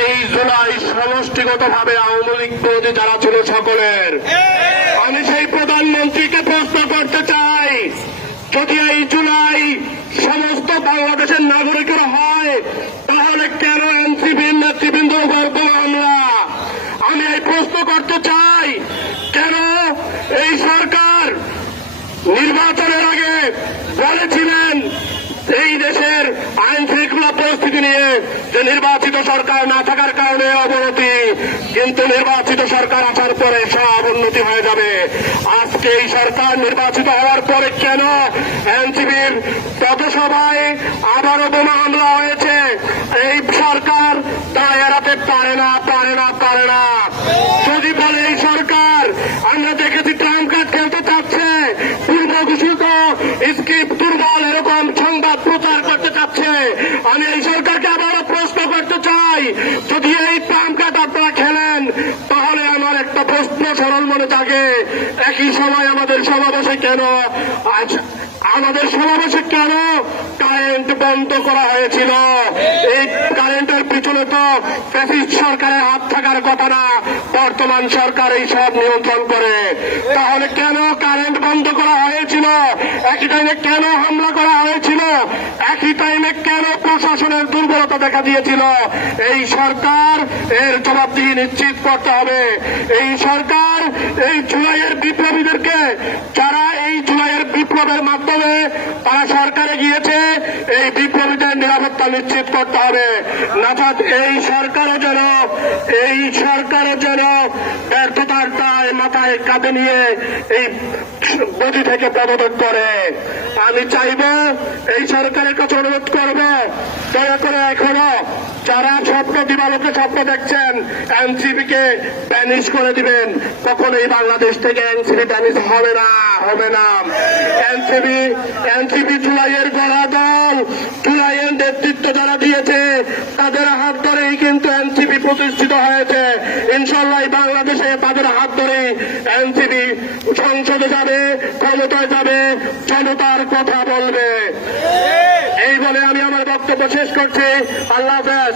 এই জুলাই সমষ্টিগতভাবে আওয়ামী লীগ বিরোধী যারা ছিল সকলের। আমি সেই প্রধানমন্ত্রীকে প্রশ্ন করতে চাই, যদি এই জুলাই সমস্ত বাংলাদেশের নাগরিকের হয়, তাহলে কেন এনসিপির নেতৃবৃন্দের উপর হামলা? আমি এই প্রশ্ন করতে চাই, কেন এই সরকার নির্বাচনের আগে বলেছিলেন এই দেশের আইন শৃঙ্খলা পরিস্থিতি নিয়ে যে নির্বাচিত সরকার না থাকার কারণে অবনতি, কিন্তু নির্বাচিত সরকার আসার পরে সব উন্নতি হয়ে যাবে। আজকে এই সরকার নির্বাচিত হওয়ার পরে কেন এনসিপির পথসভায় আবারও বোমা হামলা হয়েছে? এই সরকার তা এড়াতে পারে না। যদি বলে এই সরকার, আমরা দেখেছি ট্রাম্প কার্ড খেলতে চাচ্ছে, পূর্ব ঘোষিত স্ক্রিপ্ট দুর্বল এরকম সংবাদ প্রচার করতে চাচ্ছে। আমি এই সরকারকে আবারও প্রশ্ন করতে চাই, যদি এই ট্রাম্প কার্ড আপনারা খেলেন, তাহলে আমার একটা প্রশ্ন সরল মনে থাকে, একই সময় আমাদের সমাবেশে কেন কারেন্ট বন্ধ করা হয়েছিল? এই কারেন্টের পিছনে তো ফ্যাসিস্ট সরকারের হাত থাকার কথা না, বর্তমান সরকার এই সব নিয়ন্ত্রণ করে। তাহলে কেন কারেন্ট বন্ধ করা হয়েছিল? একই টাইমে কেন হামলা করা হয়েছিল? একই টাইমে কেন প্রশাসনের দুর্বলতা দেখা দিয়েছিল? এই সরকার এর জবাবদিহি নিশ্চিত করতে হবে। এই সরকার এই জুলাইয়ের বিপ্লবীদেরকে, যারা এই জুলাইয়ের বিপ্লবের মাধ্যমে তারা সরকারে গিয়েছে, এই বিপ্লবীদের নিরাপত্তা নিশ্চিত করতে হবে। নাথাত এই সরকারের যেন ব্যর্থতার দায় মাথায় কাঁধে নিয়ে এই গদি থেকে পদত্যাগ করে। আমি চাইব, এই সরকারের কাছে অনুরোধ করব, দয়া করে এখনো যারা দিবালোকে স্বপ্ন দেখছেন এনসিপি কে ব্যানিশ করে দিবেন, তখন এই বাংলাদেশ থেকে এনসিপি ব্যানিশ হবে না। এনসিপি জুলাইয়ের গড়া দল, জুলাইয়ের নেতৃত্ব যারা দিয়েছে তাদের হাত ধরেই কিন্তু এনসিপি প্রতিষ্ঠিত হয়েছে। ইনশাল্লাহ বাংলাদেশে তাদের হাত ধরেই এনসিপি সংসদে যাবে, ক্ষমতায় যাবে, জনতার কথা বলবে। এই বলে আমি আমার বক্তব্য শেষ করছি। আল্লাহ হাফেজ।